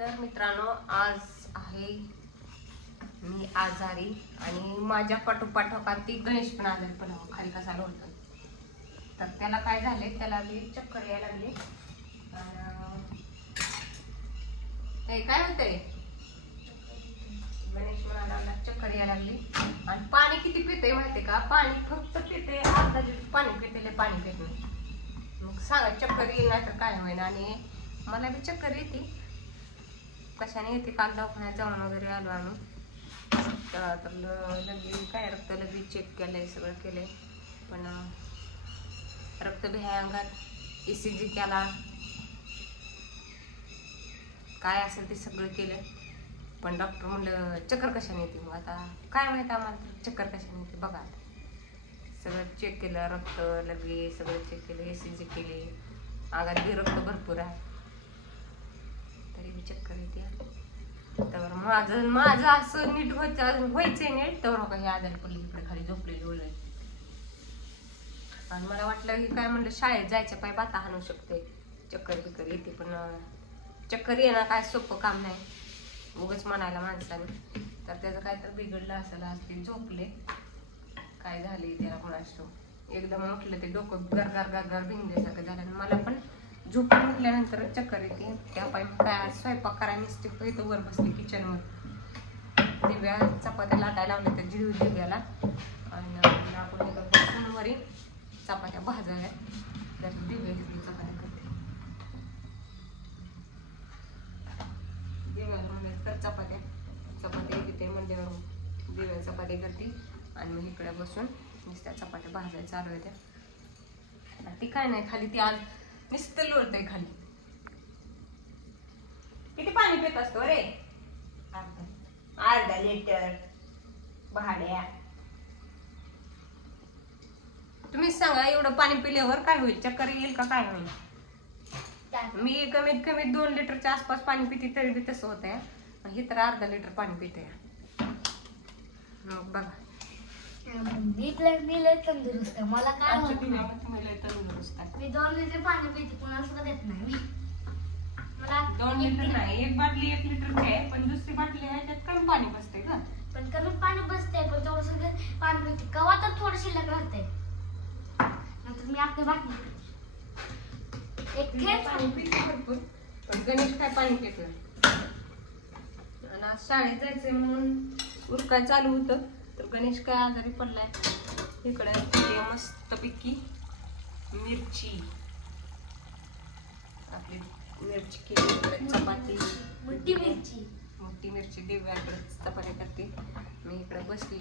तर मित्रांनो, आज आहे मी आजारी आणि माझ्या पाठोपाठ ती गणेश पण आजारी पण खाली कसाला होतं. तर त्याला काय झाले, त्याला मी चक्कर यायला लागली. काय होतंय, गणेश म्हणाला चक्कर यायला लागली. आणि पाणी किती पिते माहितीये का, पाणी फक्त पिते अर्धा लिटर पाणी पिते, पाणी पित नाही. मग सांगा चक्कर येईल नाही तर काय होईल. आणि मला बी चक्कर येते, कशाने येते. काल दवाखान्यात जाऊन वगैरे आलो आम्ही. तर लगे काय रक्त लगे चेक केलंय, सगळं केलंय, पण रक्त बी आहे अंगात. ECG केला, काय असेल ते सगळं केलं. पण डॉक्टर म्हणलं चक्कर कशाने येते. मग आता काय माहिती आम्हाला चक्कर कशाने येते. बघा सगळं चेक केलं, रक्त लगे सगळं चेक केलं, ECG केली, अंगात बी रक्त भरपूर आहे, तरी बी चक्कर येते. तर माझं असं नीट व्हायचंय नीट, तर काही आजारी पडली इकडे खाली झोपलेली बोलाय. आणि मला वाटलं की काय म्हणलं शाळेत जायच्या पाय बाता हाणू शकते, चक्कर बिक्कर येते. पण चक्कर येणं काय सोपं काम नाही, उगाच म्हणायला माणसाने. तर त्याचं काय तर बिघडलं असेल, आज ते झोपले, काय झाले त्याला कोणाच. एकदम उठलं ते डोकं गरगार गरगार भिंगल्यासारखं झालं. आणि मला पण झोपून उठल्यानंतर चक्कर येते. त्या पाय काय स्वयंपाक करायला मिस्टेक इथं वर बसले किचनवर. दिव्या चपात्या लाटायला लावल्या त्या दिव्याला. आणि आपण इथं बसून वरी चपात्या भाजाव्या. तर दिव्या चपात्या करते, दिव्याला म्हणजे तर चपात्या येते म्हणजे दिव्या चपात्या करते. आणि मग इकडे बसून नुसत्या चपात्या भाजायला चालू आहे त्या. ती काय नाही खाली, ती आज नुसतं लोळतंय खाली. किती पाणी पित असतो रे? अर्धा लिटर भाड्या. तुम्ही सांगा, एवढं पाणी पिल्यावर काय होईल, चक्कर येईल का काय होईल. मी कमीत कमी 2 लिटरच्या आसपास पाणी पिते, तरी बी तसं होत आहे. ही तर अर्धा लिटर पाणी पिते. मग बघा तंदुरुस्त आहे. मला काय तंदुरुस्त आहे. मी 2 लिटर पाणी पिते, कुणाला सुद्धा देत नाही. मला 2 लिटर नाही, एक बाटली 1 लिटरची आहे, पण दुसरी बाटली आहे त्यात कमी पाणी बसते का. पण कमी पाणी बसते, पण थोडस पाणी पिते कवा तर थोडं शिल्लक राहते. नंतर मी आपली बाटली एक थेंब पाणी पिते भरपूर. पण गणेश काय पाणी पित नाही. आणि आज शाळेत जायचंय म्हणून उरकाय चालू होतं, तर गणेश काय आजारी पडलाय. इकडे मस्तपैकी मिरची, आपली मिरची केली, चपाती, मोठी मिरची दिव्याकडे चपात्या करते, मी इकडे बसली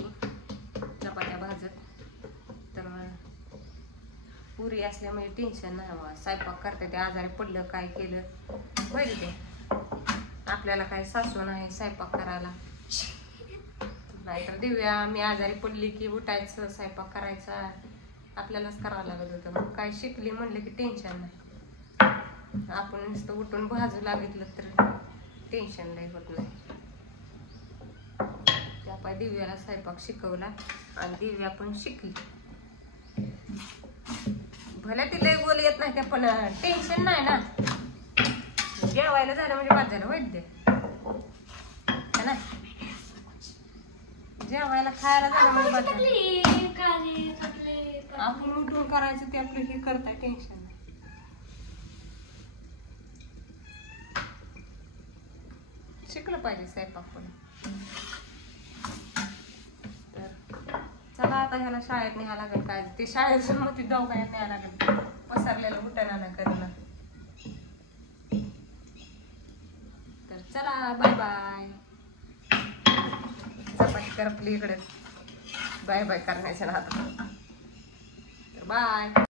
चपात्या भाजत. तर पुरी असल्यामुळे टेन्शन नाही, स्वयंपाक करते ते. आजारी पडलं काय केलं बरं ते, आपल्याला काय सासू नाही स्वयंपाक करायला. नाहीतर दिव्या मी आजारी पडली की उठायचं, स्वयंपाक करायचा आपल्यालाच करावं लागत होतं. मग काय शिकली म्हणलं की टेन्शन नाही. आपण नुसतं उठून भाजू लागितलं तर टेन्शन नाही होत नाही. त्यापाय दिव्याला स्वयंपाक शिकवला आणि दिव्या पण शिकली. भले तिला बोल येत नाही, त्या पण टेन्शन नाही ना. जेवायला झालं म्हणजे बाद झालं वैद्य ना. जेवायला खायला झालं म्हणजे बाद झालं. आपण उठून करायचं ते आपलं हे करताय, टेन्शन नाही. शिकलं पाहिजे स्वयंपाक पण. तर चला आता ह्याला शाळेत न्यायला लागेल. काय ते शाळेत मग ती दवाखान्यात न्यायला लागेल, पसरलेलं उठायला ना करणं. तर चला बाय बाय. चपाती करपली इकडे, बाय बाय करण्याच्या नादात. तर बाय.